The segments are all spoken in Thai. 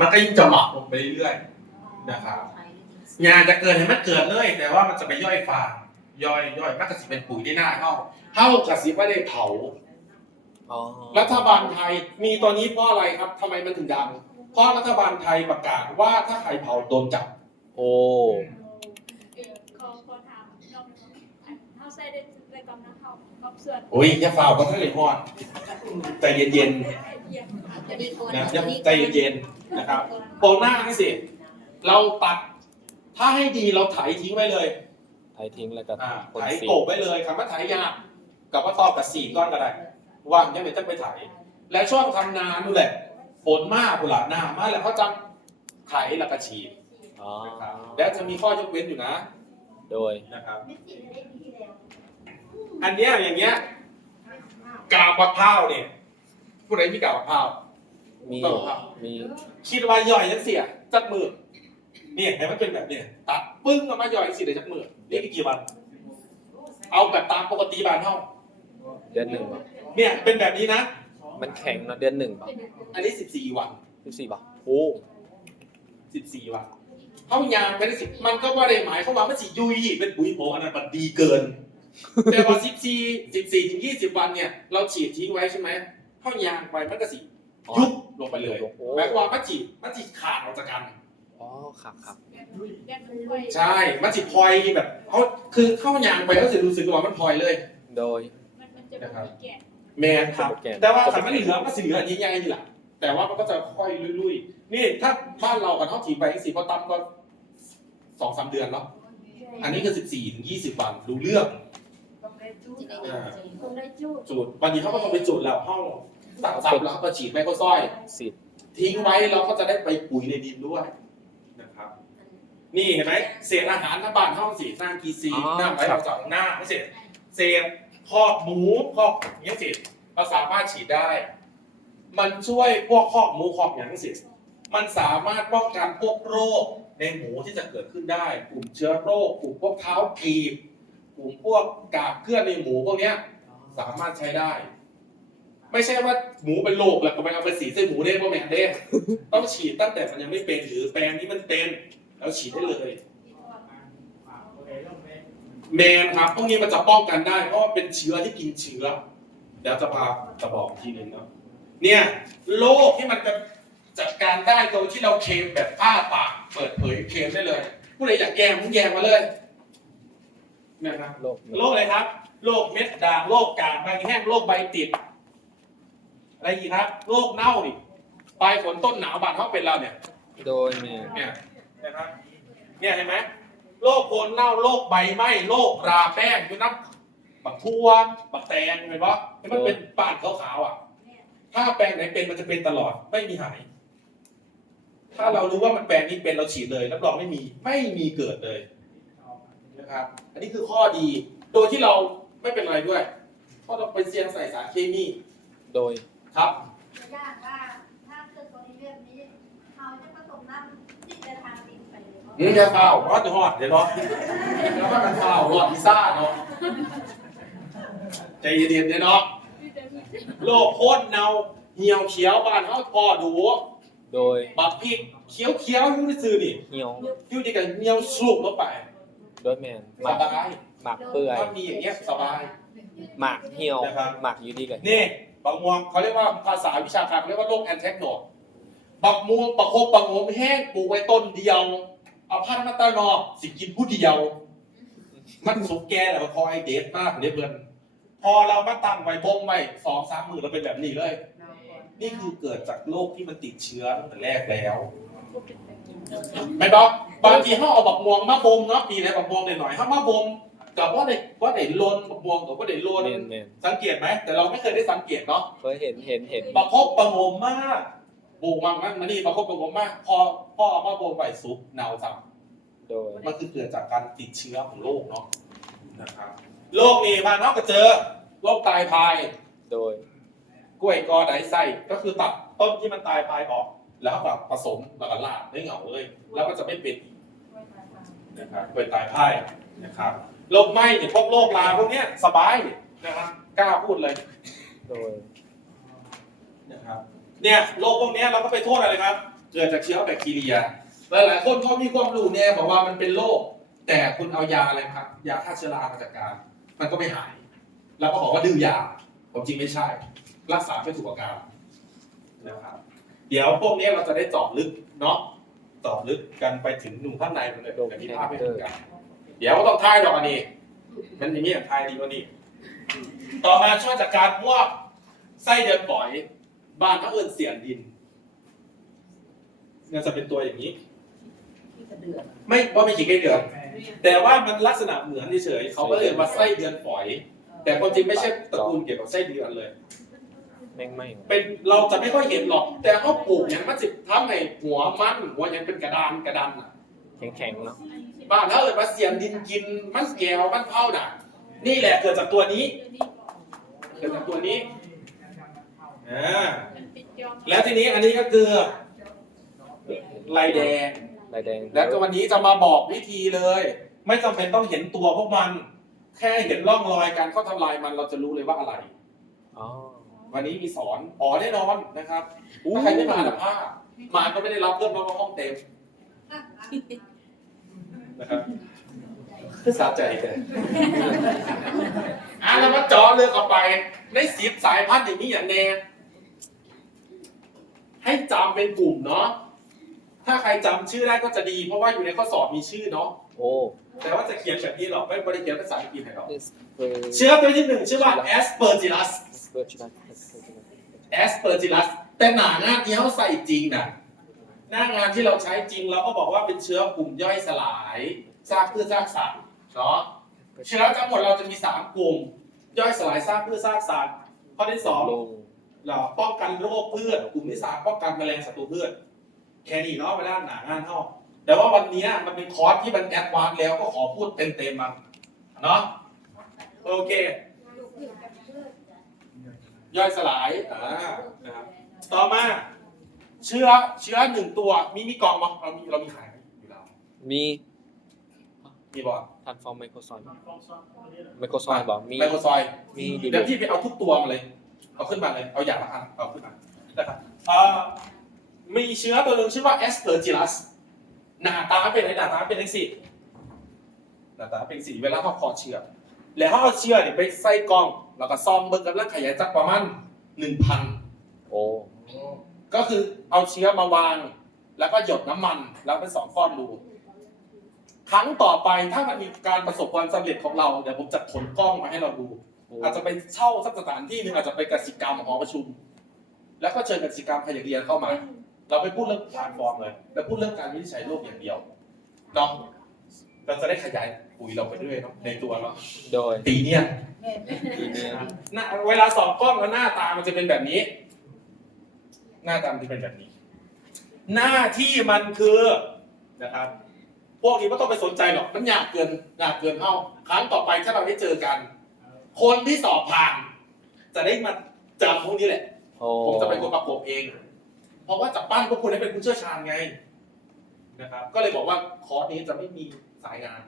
มันก็ยิ่งจะหมักลงไปเรื่อยๆนะครับงานจะเกิดให้มันเกิดเลย แต่ว่ามันจะไปย่อยฟางย่อยย่อยมันก็สิเป็นปุ๋ยได้หน้าเท่าเท่ากับสิว่าได้เผาอ๋อรัฐบาลไทยมีตัวนี้เพราะอะไรครับทำไมมันถึงดัง เพราะรัฐบาลไทยประกาศว่าถ้าใครเผาโดนจับ โอ้ขอขอถามรอบหนึงเฮาใส่ได้ได้กำนันเฮากับเสื้อโอ้ยอย่าฝ่าวก็ให้เลยพอดใจเย็นเยี่ยมๆ นะอย่าใจเย็นๆนะครับโปรหน้านี่สิ เราตัด ถ้าให้ดีเราไถทิ้งไว้เลยไทยทิ้งแล้วก็อ่าคนไถสีโกบไว้เลยคำว่าไถยากกับว่าตอบกับสีก้อนก็ได้ว่างยังไม่ต้องไปไถ และช่วงทำนานู่นแหละฝนมากกุหลาบหน้ามากแล้วเขาจะไถแล้วก็ฉีดอ๋อนะครับแล้วจะมีข้อยกเว้นอยู่นะโดยนะครับ อันเนี้ยอย่างเงี้ยกาบมะพร้าวเนี่ย ผู้ใดมีกาบมะพร้าวมีต่อครับมีคิดว่าย่อยยังเสียจักมือเนี่ยให้มันเป็นแบบเนี้ยตัดปึ้งออกมาย่อยเสียได้จักมือเรียกกี่วัน เอาแบบตามปกติบานเท่า เดือนหนึ่งป่ะเนี่ยเป็นแบบนี้นะ มันแข็งเนอะเดือนหนึ่งป่ะอันนี้สิบสี่วันสิบสี่ป่ะโอ้สิบสี่วันเท่ายางไปได้สิมันก็ว่าได้หมายเขามว่ามันสิยุยเป็นปุ๋ยโผอันนั้นมันดีเกิน แต่พอสิบสี่สิบสี่ถึงยี่สิบวันเนี่ย เราฉีดทิ้งไว้ใช่ไหม เท่ายางไปมันก็สิยุบลงไปเลยโอ้ หมายความว่ามันจีมันจีขาดออกจากกัน อ๋อครับครับแก้ทุกไว้ใช่มันจีพลอยแบบเขาคือเข้ายางไปก็จะรู้สึกว่ามันพลอยเลย โดย มันมันจะบ่มีแก่แมนครับจะเป็นแกนแต่ว่าขันมันเหลือมันสีเหลือใหญ่ๆนี่แหละแต่ว่ามันก็จะค่อยลุยๆนี่ถ้าบ้านเรากับท้องถิ่นไปสีพอตั้มก็สองสามเดือนแล้ว อันนี้คือสิบสี่ถึงยี่สิบวันรู้เรื่องคงได้จูด จุดวันนี้เขาก็ต้องไปจุดแล้วห้อง สั่งซับแล้วเขาก็ฉีดไมโครซอย สิบทิ้งไว้เราก็จะได้ไปปุ๋ยในดินด้วยนะครับ นี่เห็นไหมเศษอาหารทั้งบ้านห้องสีหน้ากีซีหน้าไว้เราจากหน้าไม่เศษเศษคอกหมูคอกเนี้ยเศษเราสามารถฉีดได้ มันช่วยพวกคอกหมูคอกอย่างนี้สิมันสามารถป้องกันพวกโรคในหมูที่จะเกิดขึ้นได้ กลุ่มเชื้อโรคกลุ่มพวกเท้ากีบ กลุ่มพวกกากเกลือนในหมูพวกเนี้ยสามารถใช้ได้ ไม่ใช่ว่าหมูเป็นโรคแล้วก็ไปเอาไปสีใส่หมูได้เพราะแมนเด้ต้องฉีดตั้งแต่มันยังไม่เป็นหรือแปลงนี้มันเป็น แล้วฉีดได้เลย แมนครับพวกนี้มันจะป้องกันได้เพราะว่าเป็นเชื้อที่กินเชื้อเดี๋ยวจะพาจะบอกอีกทีหนึ่งเนาะเนี่ยโรคที่มันจะจัดการได้โดยที่เราเคลมแบบอ้าปากเปิดเผยเคลมได้เลยผู้ใดอยากแยงมึงแยงมาเลยนะครับโลกโรคอะไรครับโรคเม็ดด่างโรคกาบใบแห้งโรคใบติด อะไรอีกครับโรคเน่านี่ปลายฝนต้นหนาวบานเขาเป็นเราเนี่ย โดยแม่เนี่ยนะครับเนี่ยเห็นไหมโรคโคนเน่าโรคใบไหม้โรคราแป้งอยู่น้ำบักทั่วบักแตงเห็นปะที่มันเป็นป่านขาวๆอะ ถ้าแปลงไหนเป็นมันจะเป็นตลอดไม่มีหาย ถ้าเรารู้ว่ามันแปลงนี้เป็นเราฉีดเลยรับรองไม่มีไม่มีเกิดเลยนะครับ อันนี้คือข้อดี โดยที่เราไม่เป็นไรด้วย เพราะเราไปเสี่ยงใส่สารเคมี โดย ครับยากว่าถ้าเกิดกรณีแบบนี้เขาจะผสมน้ำที่จะทางดินไปเลยอืมอย่าเฝ้ารอดจะหอดเดี๋ยวรอดแล้วก็มันเฝ้ารอดพิซซ่าเนาะใจเย็นๆเดี๋ยวเนาะมีแต่มีแต่โรคโคตรเน่าเหี่ยวเขียวบ้านเขาพอดู โดยบักพริกเขียวเขียวๆอยุ่งซื่อนี่เหี่ยวอยู่ดีกันเหนียวสูบลงไปโดยแมนหสมักบายหมักเปื่อยถ้ามีอย่างเงี้ยสบายหมักเหี่ยวนะครับหมักอยู่ดีกันนี่ บักม่วงเขาเรียกว่าภาษาวิชาการเขาเรียกว่าโรคแอนแทกโนดบักม่วงประคบประหงมแห้งปลูกไว้ต้นเดียวเอาพันธุ์มาตะนอกสิกินผู้เดียว มันสุกแก่แล้วคอยเดทมากเนี่ยเพื่อนพอเรามาตั้งไว้บงไว้สองสามหมื่นเราเป็นแบบนี้เลย นี่คือเกิดจากโรคที่มันติดเชื้อตั้งแต่แรกแล้วไม่บอกบางทีเขาเอาบักม่วงมาบ่มเนาะปีไหนบักม่วงหน่อยๆเขามาบ่ม กับว่าได้ว่าได้โลนบักม่วงกับว่าได้โลนแมนแมนสังเกตไหมแต่เราไม่เคยได้สังเกตเนาะเคยเห็นเห็นเห็นประคบประหงมมากปลูกมันมันมานี่ประคบประหงมมาก พอพ่อเอามาบ่มไปซุปเนาซ้โดยำมันคือเกิดจากการติดเชื้อของโรคเนาะนะครับโรคนี้มานนอกก็เจอโรคตายพายโดยกล้วยกอไดไส้ก็คือตัดต้นที่มันตายพายออก แล้วก็ผสมแล้วก็ลาดได้เหงาเลย แล้วก็จะไม่เป็นอีกนะครับเป็นตายพ่ายนะครับ โรคไหม้เนี่ยพวกโรคลาพวกเนี้ยสบายนะครับกล้าพูดเลยโดยนะครับเนี่ยโรคพวกเนี้ยเราก็ไปโทษอะไรครับ เกิดจากเชื้อแบคทีเรียหลายๆคนเขามีความรู้เนี่ยบอกว่ามันเป็นโรคแต่คุณเอายาอะไรครับ ยาฆ่าเชื้อรามาจัดการ มันก็ไม่หาย แล้วก็บอกว่าดื่มยาผมจริงไม่ใช่ รักษาไม่ถูกอาการนะครับเดี๋ยวพวกนี้เราจะได้เจาะลึกเนาะเจาะลึกกันไปถึงหนุ่มข้างในมันเลยเดี๋ยวมีภาพให้ดูกัน เดี๋ยวก็ต้องทายดอกอันนี้ มันอย่างนี้อย่างทายดีกว่านี้ ต่อมาช่วยจัดการพวกไส้เดือนฝอย บ้านเขาเอินเสียนดินเนี่ยจะเป็นตัวอย่างนี้ไม่ว่าไม่กี่เดือน แต่ว่ามันลักษณะเหมือนเฉยๆเขาก็เลยมาไส้เดือนฝอย แต่ความจริงไม่ใช่ตระกูลเกี่ยวกับไส้เดือนเลย แม่งไม่เป็นเราจะไม่ค่อยเห็นหรอก แต่เขาปลูกอย่างมันจิทำให้หัวมันหัวยังเป็นกระดานกระดานอะแข็งๆเนาะ บ้านเขาเลยมาเสียนดินกินมันแก้วมันเผาน่ะ นี่แหละเกิดจากตัวนี้ เกิดจากตัวนี้อ่ามันปิดยอมแล้วทีนี้อันนี้ก็คือลายแดงลายแดง แล้วก็วันนี้จะมาบอกวิธีเลย ไม่จำเป็นต้องเห็นตัวพวกมัน แค่เห็นร่องรอยการเข้าทำลายมันเราจะรู้เลยว่าอะไรอ๋อวันนี้มีสอน อ๋อแน่นอนนะครับถ้าใครไม่มาหนักผ้ามาก็ไม่ได้รับเพิ่มเพราะว่าห้องเต็ม นะครับสาใจเลยอะแล้วมาเจาะเลือกออกไป ในสิบสายพันธุ์อย่างนี้อย่างแน่ให้จำเป็นกลุ่มเนาะ ถ้าใครจำชื่อได้ก็จะดี เพราะว่าอยู่ในข้อสอบมีชื่อเนาะ โอ้ แต่ว่าจะเขียนแบบนี้หรอกไม่บริเขียนภาษาอังกฤษให้หรอกเอสเปอร์เชื้อตัวที่หนึ่งชื่อว่า Aspergillus เปอร์จิลัสเอสเปอร์จิลัส Aspergillus แต่หนางานที่เขาใส่จริงน่ะห น้างานที่เราใช้จริงเราก็บอกว่าเป็นเชื้อกลุ่มย่อยสลายซากพืชซากสัตว์เนาะเชื้อทั้งหมดเราจะมีสามกลุ่ม ย่อยสลายซากพืชซากสัตว์ข้อที่สองเราป้องกันโรคพืชกลุ่มที่สามป้องกันแมลงศัตรูพืชแค่นี้เนาะเวลาหนางานเท่าแต่ว่าวันนี้มันเป็นคอร์สที่มันแอดวานแล้วก็ขอพูดเต็มๆมันเนาะโอเค ย่อยสลายอ่านะครับต่อมา เชื้อเชื้อหนึ่งตัวมีมีกล่องมั้เรามีเรามีขายไหมอยู่แล้วมีมีบ่ทันฟอร์มไมโครซอยไมโครซอยบอกมีไมโครซอยมีดีเดี๋ยวพี่ไปเอาทุกตัวมาเลย เอาขึ้นมาเลย เอาอย่างละอันเอาขึ้นมานะครับเอ่อมีเชื้อตัวหนึ่งชื่อว่า Aspergillus หน้าตาเป็นไงหน้าตาเป็นยังสิหน้าตาเป็นสีเวลาเขาเพอเชื้อแล้วเขาเอาเชื้อเนี่ยไปใส่กล่อง แล้วก็ซ่อมเบิ่งกันแล้วขยายจากประมาณหนึ่งพันโอ้ ก็คือเอาเชื้อมาวาง แล้วก็หยดน้ำมันแล้วไปสองก้อนรูครั้งต่อไปถ้ามันมีการประสบความสำเร็จของเราเดี๋ยวผมจะขนกล้องมาให้เราดู อาจจะไปเช่าสักสถานที่หนึ่งอาจจะไปกสิกรรมหอประชุม แล้วก็เชิญกสิกรรมใครอยากเรียนเข้ามา เราไปพูดเรื่องทานฟอร์มเลยแต่พูดเรื่องการวินิจฉัยโรคอย่างเดียวเนาะเราจะได้ขยายปุ๋ยเราไปด้วยเนาะในตัวเนาะโดยปีเนี้ยทีเนี้ยหน้าเวลาสอบกล้องแล้วหน้าตามันจะเป็นแบบนี้ หน้าตามันจะเป็นแบบนี้ หน้าที่มันคือนะครับ พวกนี้ไม่ต้องไปสนใจหรอกมันยากเกินยากเกินเท่าครั้งต่อไปถ้าเราได้เจอกัน คนที่สอบผ่าน จะได้มาจำพวกนี้แหละโอ้ผมจะเป็นคนประกบเอง เพราะว่าจับปั้นพวกคุณให้เป็นผู้เชี่ยวชาญไงนะครับ ก็เลยบอกว่าคอร์สนี้จะไม่มีสายงาน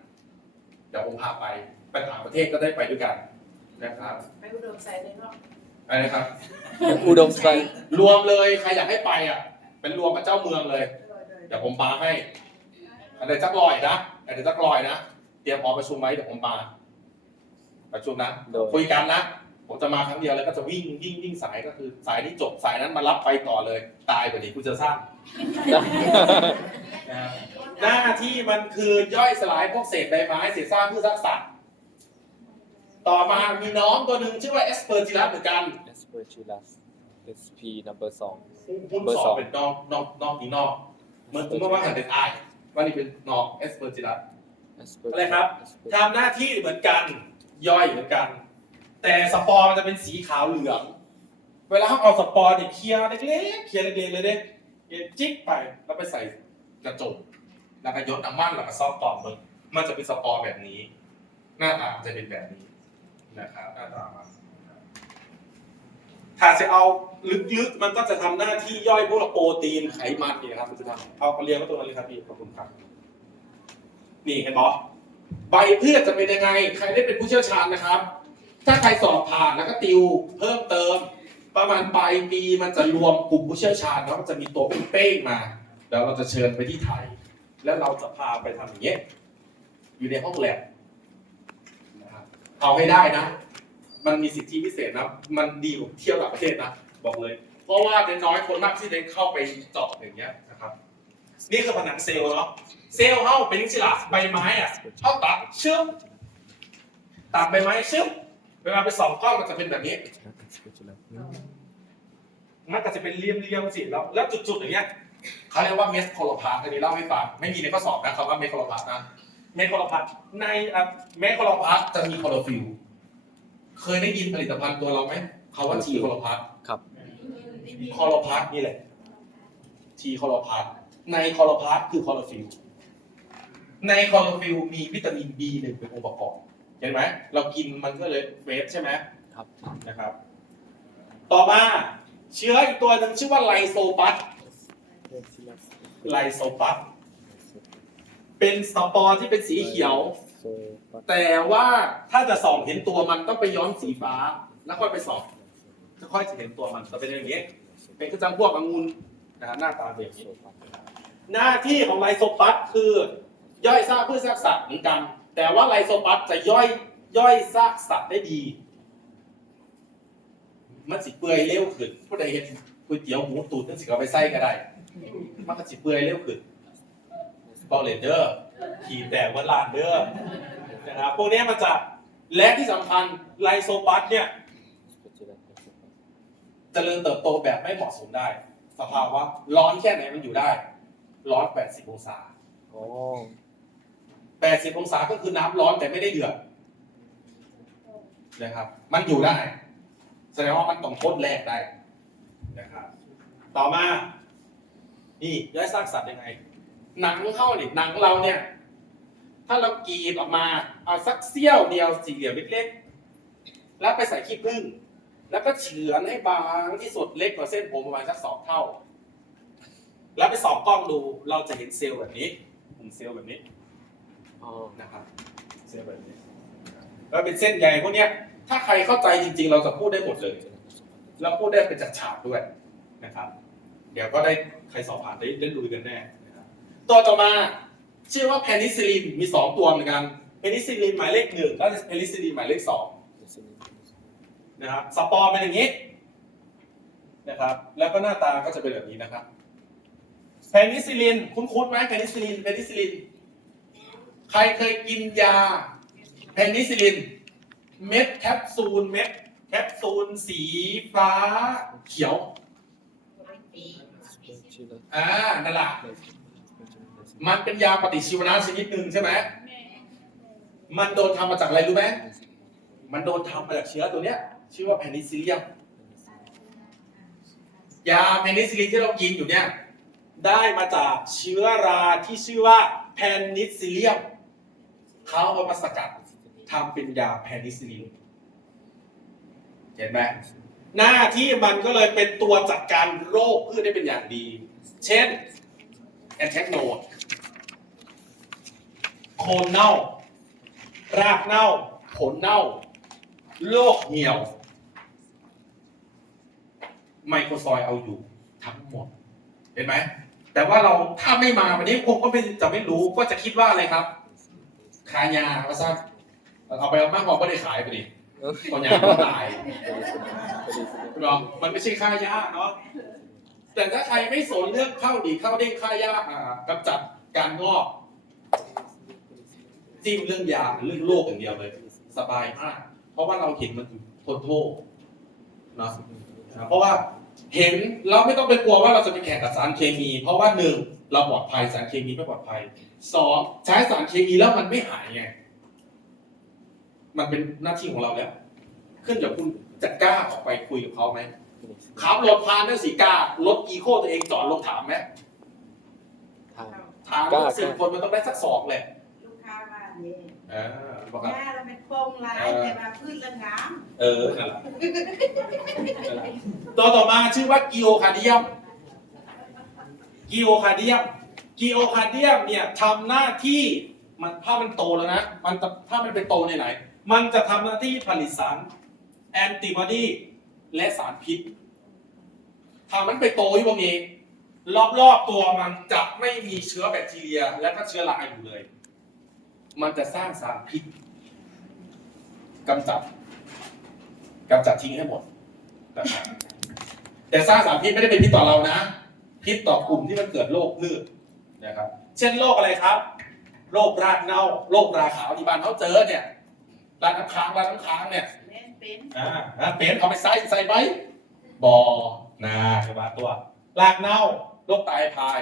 เดี๋ยวผมพาไปไปต่างประเทศก็ได้ไปด้วยกันนะครับ ไปอุดมใส่เลยเนาะ อะไรนะครับ อุดมไซรวมเลยใครอยากให้ไปอะ เป็นรวมกับเจ้าเมืองเลย เดี๋ยวผมปาให้อันเดี๋ยวจักลอยนะอันเดี๋ยวจักลอยนะ เตรียมพร้อมประชุมไว้เดี๋ยวผมปาประชุมนะ โดยคุยกันนะ ผมจะมาครั้งเดียวแล้วก็จะวิ่งวิ่งวิ่งสายก็คือ สายนี้จบสายนั้นมารับไปต่อเลย ตายไปดิกูจะสร้างนะครับหน้าที่มันคือย่อยสลายพวกเศษใบไม้เศษซากพืชซากสัตว์ ต่อมามีน้องตัวหนึ่งชื่อว่าเอสเปอร์จิลัสเหมือนกันเอสเปอร์จิลัส SP number สองหุ้นเบอร์สสอองงเป็นนอกนอกนอกนี่นอกเมื่อเมื่อว่าหันเป็นอายว่านี่เป็นนอกเอสเปอร์จิลัสอะไรครับ ทำหน้าที่เหมือนกัน ย่อยเหมือนกัน แต่สปอร์มันจะเป็นสีขาวเหลือง เวลาเขาเอาสปอร์เนี่ยเคลียร์เล็กๆเคลียร์เล็กๆเลยเด้เก็บจิ๊บไปแล้วไปใส่กระจกแล้วก็ยดน้ำมันแล้วก็ซ่อมต่อมมันมันจะเป็นสปอร์แบบนี้ หน้าตามันจะเป็นแบบนี้ นะครับหน้าตามันถ้าจะเอาลึกๆ มันก็จะทำหน้าที่ย่อยพวกโปรตีนไขมันนี่นะครับมันจะทำเอาเอาเรียงไว้ตรงนั้นเลยครับพี่ขอบคุณครับนี่เห็นบอใบพืชจะเป็นยังไง ใครได้เป็นผู้เชี่ยวชาญนะครับ ถ้าใครสอบผ่านแล้วก็ติวเพิ่มเติม ประมาณปลายปีมันจะรวมกลุ่มผู้เชี่ยวชาญแล้วมันจะมีตัวเป็นเป้งมา แล้วเราจะเชิญไปที่ไทย แล้วเราจะพาไปทำอย่างเงี้ยอยู่ในห้องแลบ เอาให้ได้นะ มันมีสิทธิพิเศษนะ มันดีกว่าเที่ยวต่างประเทศนะ บอกเลย เพราะว่าเป็นน้อยคนมากที่ได้เข้าไปเจาะอย่างเงี้ยนะครับ นี่คือผนังเซลล์เนาะ เซลล์เข้าเป็นสิละใบไม้อะเข้าตัดเชื่อมตัดใบไม้เชื่อมเวลาไปส่องกล้องมันจะเป็นแบบนี้มันก็จะเป็นเรียมเรียมๆสิแล้วแล้วจุดๆอย่างเงี้ยเขาเรียกว่าเมสโคโลพาร์อันนี้เล่าให้ฟังไม่มีในข้อสอบนะคำว่าเมสโคโลพาร์นะ เมสโคโลพาร์ในอะเมสโคโลพาร์จะมีคลอโรฟิลล์เคยได้ยินผลิตภัณฑ์ตัวเราไหมคำว่าทีคลอโรพาร์ครับคลอโรพาร์นี่แหละทีคลอโรพาร์ในคลอโรพาร์คือคลอโรฟิลล์ในคลอโรฟิลล์มีวิตามิน B1 เป็นองค์ประกอบเห็นไหมเรากินมันก็เลยเวฟใช่ไหมครับนะครับ ต่อมาเชื้ออีกตัวหนึ่งชื่อว่าไลโซปัสไลโซปัส เป็นสปอร์ที่เป็นสีเขียว แต่ว่าถ้าจะส่องเห็นตัวมันต้องไปย้อมสีฟ้า แล้วค่อยไปส่องจะค่อยจะเห็นตัวมันจะเป็นอย่างนี้ เป็นกระจังพวกองุ่นนะฮะหน้าตาเป็นอย่างนี้ หน้าที่ของไลโซปัสคือย่อยซากพืชซากสัตว์เหมือนกัน แต่ว่าไลโซปัสจะย่อยย่อยซากสัตว์ได้ดี มันสิเปื่อยเร็วขึ้นผู้ใดเห็นก๋วยเตี๋ยวหมูตุ๋นนั่นสิเอาไปใส่ก็ได้ มันก็สิเปื่อยเร็วขึ้น บอลเลนเดอร์ขี่แต่ว่าลานเดอร์นะครับพวกนี้มันจะและที่สำคัญไลโซปัสเนี่ยเจริญเติบโตแบบไม่เหมาะสมได้ สภาวะร้อนแค่ไหนมันอยู่ได้ร้อน80 องศาอ๋อ80 องศาก็คือน้ำร้อนแต่ไม่ได้เดือดนะครับ มันอยู่ได้ แสดงว่ามันต้องทนแรงได้นะครับ ต่อมา นี่ย่อยซากสัตว์ยังไง หนังเข้าเนี่ยหนังเราเนี่ย ถ้าเรากรีดออกมาเอาสักเสี้ยวเดียวสี่เหลี่ยมเล็กๆแล้วไปใส่ขี้ผึ้งแล้วก็เฉือนให้บางที่สุดเล็กกว่าเส้นผมประมาณสักสองเท่า แล้วไปส่องกล้องดูเราจะเห็นเซลล์แบบนี้กลุ่มเซลล์แบบนี้อ๋อนะครับเส้นแบบนี้แล้วเป็นเส้นใยพวกเนี้ย ถ้าใครเข้าใจจริง ๆ เราจะพูดได้หมดเลยแล้วพูดได้เป็นจัดฉากด้วยนะครับ เดี๋ยวก็ได้ใครสอบผ่านได้ได้ดูกันแน่นะครับ ตัวต่อมาชื่อว่าเพนิซิลินมีสองตัวเหมือนกันเพนิซิลินหมายเลขหนึ่งและเพนิซิลินหมายเลขสองนะครับสปอร์เป็นอย่างนี้นะครับ แล้วก็หน้าตาก็จะเป็นแบบนี้นะครับเพนิซิลินคุ้นๆไหมเพนิซิลินเพนิซิลิน ใครเคยกินยาเพนิซิลิน เม็ดแคปซูลเม็ดแคปซูลสีฟ้าเขียวอ่านั่นแหละ มันเป็นยาปฏิชีวนะชนิดหนึ่งใช่ไหมมันโดนทำมาจากอะไรรู้ไหมมันโดนทำมาจากเชื้อตัวเนี้ย ชื่อว่าเพนิซิลเลียมยาเพนิซิลลินที่เรากินอยู่เนี่ย ได้มาจากเชื้อราที่ชื่อว่าเพนิซิลเลียมเขาเอามาสกัดทำเป็นยาเพนิซิลลินเห็นไหมหน้าที่มันก็เลยเป็นตัวจัดการโรคพืชได้เป็นอย่างดี เช่นแอนแทกโน โคนเน่า รากเน่า ผลเน่า โรคเหี่ยว ไมโครซอยเอาอยู่ทั้งหมด เห็นไหม แต่ว่าเราถ้าไม่มาวันนี้ผมก็ไม่จะไม่รู้ก็จะคิดว่าอะไรครับ ขายยาว่าซะเอาไปเอามากกว่าก็ได้ขายไปดิเอยาก็ตายหรอมันไม่ใช่ค่ายาเนาะแต่ถ้าใครไม่สนเรื่องเข้าดีเข้าเด้งค่ายาอ่ากำจัดการงอก จิ้มเรื่องยาเรื่องโรคอย่างเดียวเลย สบายมาก เพราะว่าเราเห็นมันทนโทษเนาะเพราะว่าเห็นเราไม่ต้องไปกลัวว่าเราจะไปแข่งกับสารเคมี เพราะว่าหนึ่งเราปลอดภัยสารเคมีไม่ปลอดภัยสองใช้สารเคมีแล้วมันไม่หายไงมันเป็นหน้าที่ของเราแล้ว ขึ้นกับคุณจะกล้าออกไปคุยกับเขาไหมขับรถพานนั่งสีกล้ารถอีโคตัวเองจอดลงถามไหมทางถามกล้าสิบคนมันต้องได้สักสองแหละลูกค้าว่าเนี่ยเออบอกครับหญ้าเราเป็นโปร่งร้ายแต่ว่าพืชละงามเออนั่นแหละนั่นแหละตัวต่อมาชื่อว่ากิโอคาเดียม กิโอคาเดียม กิโอคาเดียมเนี่ยทำหน้าที่มันถ้ามันโตแล้วนะ มันจะถ้ามันเป็นโตในไหน มันจะทำหน้าที่ผลิตสารแอนติบอดีและสารพิษถ้ามันไปโตอยู่ตรงนี้รอบๆตัวมันจะไม่มีเชื้อแบคทีเรีย และก็เชื้อราอยู่เลย มันจะสร้างสารพิษกำจัดกำจัดทิ้งให้หมดนะครับแต่สร้างสารพิษไม่ได้เป็นพิษต่อเรานะ พิษต่อกลุ่มที่มันเกิดโรคพืชนะครับ เช่นโรคอะไรครับ โรครากเน่า โรคราขาวที่บ้านเขาเจอเนี่ยรากน้ำค้างรากน้ำค้างเนี่ยเล่นเป็นอ่าแล้วเป็นเอาไปใส่ใส่ไหมบอนาใช่ไหมตัว รากเน่า โรคไตพาย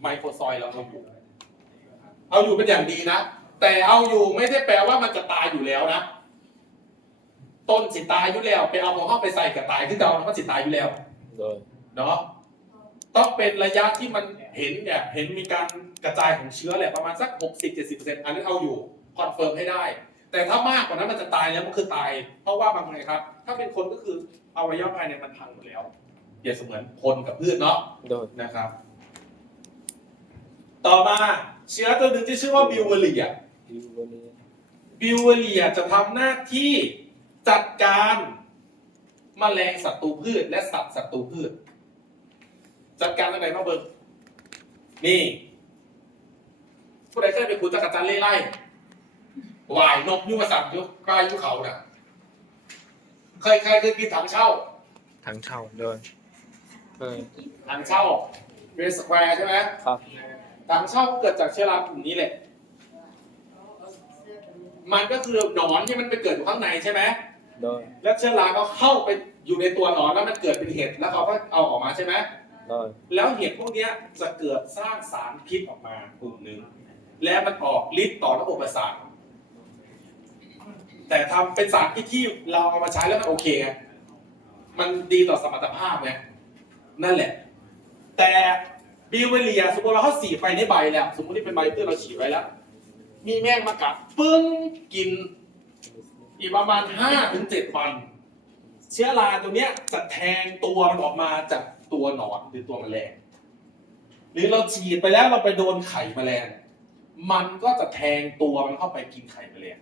ไมโครซอยเราเอาอยู่ เอาอยู่เป็นอย่างดีนะ แต่เอาอยู่ไม่ได้แปลว่ามันจะตายอยู่แล้วนะ ต้นสิตายอยู่แล้ว ไปเอาของเข้าไปใส่กับตายที่เรามันก็สิตายอยู่แล้วโดยเนาะต้องเป็นระยะที่มันเห็นเนี่ยเห็นมีการกระจายของเชื้อแหละประมาณสัก 60-70%อันนี้เอาอยู่คอนเฟิร์มให้ได้ แต่ถ้ามากกว่านั้นมันจะตายแล้วมันคือตาย เพราะว่าบางไงครับ ถ้าเป็นคนก็คืออวัยวะภายในมันพังหมดแล้วเปรียบเสมือนคนกับพืชเนาะโดยนะครับ ต่อมาเชื้อตัวหนึ่งที่ชื่อว่าบิวเวอรียดิววันนี้บิวเวอรียจะทำหน้าที่จัดการแมลงศัตรูพืชและสัตว์ศัตรูพืช จัดการอะไรบ้างเบิร์นี่ผู้ใดเคยไปขุดจักรจันทร์เล่ไล่หวายนกยุงกระสับยุกกลายยุคเขาน่ะเคยใครเคยกินถังเช่าทางเช่าโดยเออถังเช่าเรสแควร์ใช่ไหมครับ ถังเช่าเกิดจากเชื้อรากลุ่มนี้แหละ มันก็คือหนอนที่มันไปเกิดอยู่ข้างในใช่ไหมโดยแล้วเชื้อราก็เข้าไปอยู่ในตัวหนอนแล้วมันเกิดเป็นเห็ดแล้วเขาก็เอาออกมาใช่ไหมโดยแล้วเห็ดพวกเนี้ยจะเกิดสร้างสารพิษออกมากลุ่มหนึ่งและมันออกฤทธิ์ต่อระบบประสาทแต่ทำเป็นสารพิษที่เราเอามาใช้แล้วมันโอเคไงมันดีต่อสมรรถภาพไงนั่นแหละ แต่ บิวเวเรียสมมติว่าเขาสีไปในใบแล้วสมมติที่เป็นใบเพื่อนเราฉีดไว้แล้ว มีแมงมากัดปึ้งกิน อีกประมาณห้าถึงเจ็ดวัน เชื้อราตัวเนี้ยจะแทงตัวมันออกมาจากตัวหนอนหรือตัวแมลง หรือเราฉีดไปแล้วเราไปโดนไข่แมลง มันก็จะแทงตัวมันเข้าไปกินไข่แมลง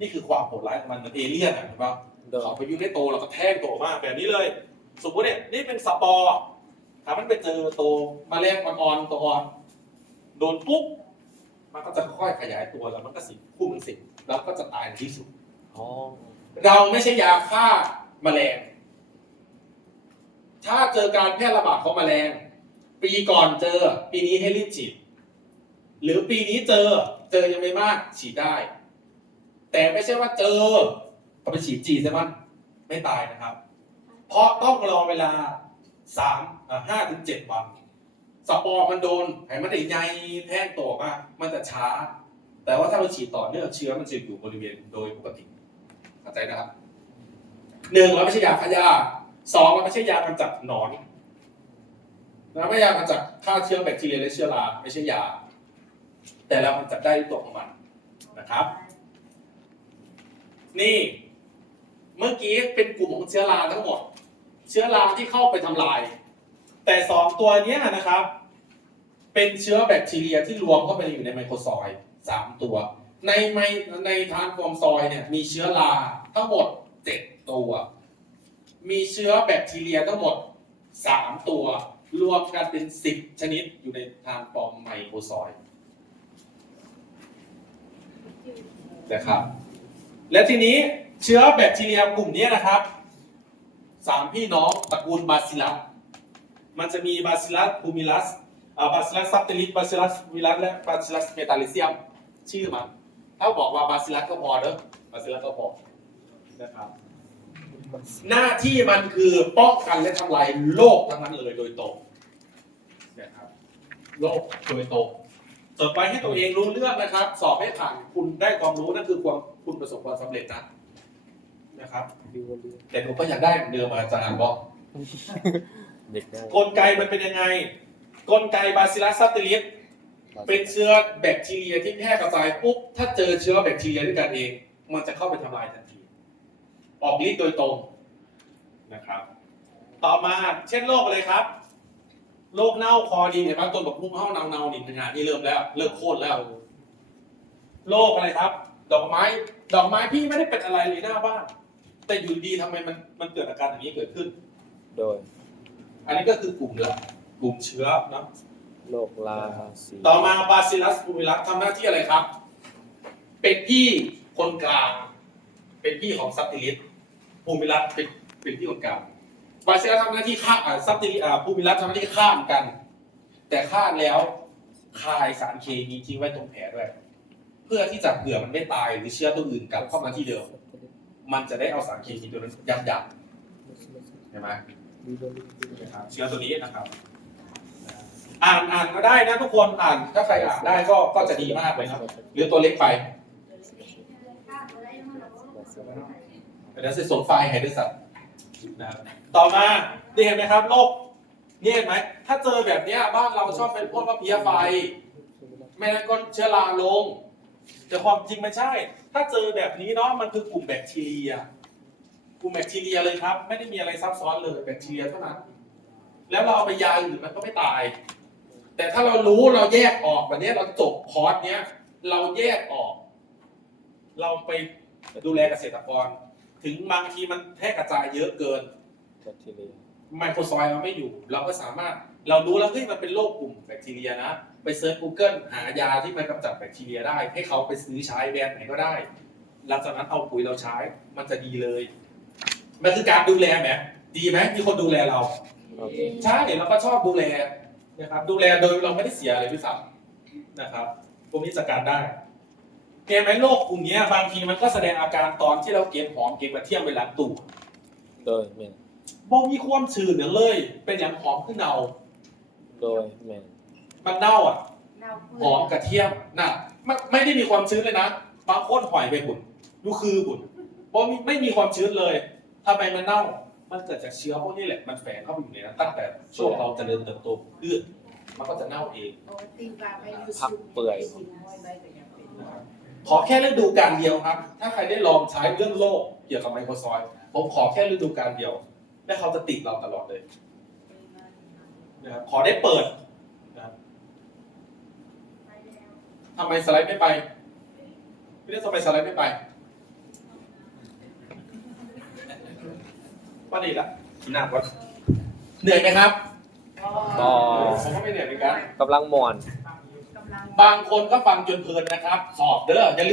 นี่คือความโหดร้ายของมันเหมือนเอเลี่ยนอะเห็นปะโดยเขาไปยุ่งได้โตเราก็แทงตัวมากแบบนี้เลย สมมติเนี่ยนี่เป็นสปอร์ ถ้ามันไปเจอตัวแมลงอ่อนๆตัวอ่อนโดนปุ๊บมันก็จะค่อยๆขยายตัวแล้วมันก็สิคู่มันสิแล้วก็จะตายในที่สุดอ๋อเราไม่ใช่ยาฆ่าแมลง ถ้าเจอการแพร่ระบาดของแมลง ปีก่อนเจอ ปีนี้ให้รีบฉีด หรือปีนี้เจอเจอยังไม่มากฉีดได้ แต่ไม่ใช่ว่าเจอเอาไปฉีดจีใช่ไหมไม่ตายนะครับ เพราะต้องรอเวลา สามห้าถึงเจ็ดวันสปอร์มันโดนให้มันได้ใหญ่แท่งโตมากมันจะช้า แต่ว่าถ้าเราฉีดต่อเนื่องเชื้อมันจะอยู่บริเวณโดยปกติเข้าใจนะครับหนึ่งเราไม่ใช่ยาฆ่าหญ้าสองเราไม่ใช่ยากำจัดหนอนเราไม่ยากำจัดฆ่าเชื้อแบคทีเรียและเชื้อราไม่ใช่ยา แต่เรากำจัดได้ตัวของมันนะครับ นี่เมื่อกี้เป็นกลุ่มของเชื้อราทั้งหมด เชื้อราที่เข้าไปทำลาย แต่สองตัวนี้นะครับ เป็นเชื้อแบคทีเรียที่รวมเข้าไปอยู่ในไมโครซอยสามตัว ในไมในทานฟอร์มซอยเนี่ยมีเชื้อราทั้งหมดเจ็ดตัว มีเชื้อแบคทีเรียทั้งหมดสามตัว รวมกันเป็นสิบชนิดอยู่ในทานฟอร์มไมโครซอยนะครับและทีนี้เชื้อแบคทีเรียกลุ่มนี้นะครับ สามพี่น้องตระกูลบาซิลัส มันจะมีบาซิลัสบูมิลัสบาซิลัสซับเตลิสบาซิลัสวิลัสและบาซิลัสเมตาลิเซียมชื่อมันถ้าบอกว่าบาซิลัสก็พอเนอะบาซิลัสก็พอนะครับหน้าที่มันคือป้องกันและทำลายโรคทั้งนั้นเลยโดยตรงนะครับโรคโดยตรงจดไปให้ตัวเองรู้เรื่องนะครับ สอบให้ผ่านคุณได้ความรู้นั่นคือความคุณประสบความสำเร็จนะ นะครับดิววันนี้แต่ผมก็อยากได้เหมือนเดิมอาจารย์บอกเด็กได้กลไกมันเป็นยังไง กลไกบาซิลัสซัตเตลิสเป็นเชื้อแบคทีเรียที่แพร่กระจายปุ๊บถ้าเจอเชื้อแบคทีเรียด้วยกันเอง มันจะเข้าไปทำลายทันที ออกฤทธิ์โดยตรงนะครับ ต่อมาเช่นโรคอะไรครับโรคเน่าคอดินเห็นไหมต้นแบบพุ่มเน่าเน่าเน่าดินงานนี่เริ่มแล้ว เริ่มโค่นแล้วโรคอะไรครับ ดอกไม้ ดอกไม้พี่ไม่ได้เป็นอะไรเลยหน้าบ้าน แต่อยู่ดีทำไมมันมันเกิดอาการอย่างนี้เกิดขึ้น โดยอันนี้ก็คือกลุ่มเหลืองกลุ่มเชื้อเนาะโรคลาสีต่อมาบาซิลัสบูมิลัสทำหน้าที่อะไรครับ เป็นพี่คนกลาง เป็นพี่ของซับติลิสบูมิลัสเป็นเป็นพี่คนกลางบาซิลัสทำหน้าที่ข้ามอ่าซับติลิสอ่าบูมิลัสทำหน้าที่ข้ามกัน แต่ข้ามแล้วคายสารเคมีทิ้งไว้ตรงแผลด้วย เพื่อที่จะเผื่อมันไม่ตายหรือเชื้อตัวอื่นกลับเข้ามาที่เดิม มันจะได้เอาสารเคมีตัวนั้นยัดยัดใช่ไหมเชื้อตัวนี้นะครับ อ่านอ่านมาได้นะทุกคนอ่านถ้าใครอ่านได้ก็ก็จะดีมากเลยครับหรือตัวเล็กไปเดี๋ยวจะส่งไฟล์ให้ด้วยสัตว์ต่อมานี่เห็นไหมครับโรคนี่เห็นไหมถ้าเจอแบบนี้บ้านเราชอบเป็นพวกว่าเพี้ยไฟ ไม่นั้นก็เชื้อราลง แต่ความจริงไม่ใช่ ถ้าเจอแบบนี้เนาะมันคือกลุ่มแบคทีเรีย กลุ่มแบคทีเรียเลยครับ ไม่ได้มีอะไรซับซ้อนเลยแบคทีเรียเท่านั้น แล้วเราเอาไปยาอื่นมันก็ไม่ตาย แต่ถ้าเรารู้เราแยกออกวันนี้เราจบคอร์สเนี้ยเราแยกออก เราไปดูแลเกษตรกร ถึงบางทีมันแพร่กระจายเยอะเกินแบคทีเรียไมโครซอยมันไม่อยู่ เราก็สามารถเรารู้แล้วเฮ้ยมันเป็นโรคกลุ่มแบคทีเรียนะ ไปเซิร์ช Google หายาที่มันกำจัดแบคทีเรียได้ ให้เขาไปซื้อใช้แบรนด์ไหนก็ได้ หลังจากนั้นเอาปุ๋ยเราใช้ มันจะดีเลย มันคือการดูแลแหมดีไหมมีคนดูแลเราครับใช่เราก็ชอบดูแลนะครับ ดูแลโดยเราไม่ได้เสียอะไรด้วยซ้ำนะครับพวกนี้จัดการได้เกมไหมโรคกลุ่มเนี้ยบางทีมันก็แสดงอาการตอนที่เราเก็บหอมเก็บกระเทียมไปล้างตู้โดยแมนบ่มีความชื้นเนี่ยเลย เป็นอย่างหอมขึ้นเนาโดยแมน มันเน่าอะหอมกระเทียมน่ะไม่ไม่ได้มีความชื้นเลยนะบางคนหอยไปบุ่นดูคือบุ่นบ่มีไม่มีความชื้นเลยทำไมมันเน่า มันเกิดจากเชื้อพวกนี้แหละมันแฝงเข้าไปอยู่ในนั้นตั้งแต่ช่วงเราเจริญเติบโตพืชมันก็จะเน่าเองขอแค่ฤดูกาลเดียวครับ ถ้าใครได้ลองใช้เรื่องโรคเกี่ยวกับไมโครซอยด์ผมขอแค่ฤดูกาลเดียว และเขาจะติดเราตลอดเลยนะครับขอได้เปิดนะครับ ทำไมสไลด์ไม่ไปพี่เรียกทำไมสไลด์ไม่ไปว่าดีละหนักวะเหนื่อยไหมครับก็ผมก็ไม่เหนื่อยเหมือนกันกำลังมอน บางคนก็ฟังจนเพลินนะครับ สอบเด้ออย่าลืม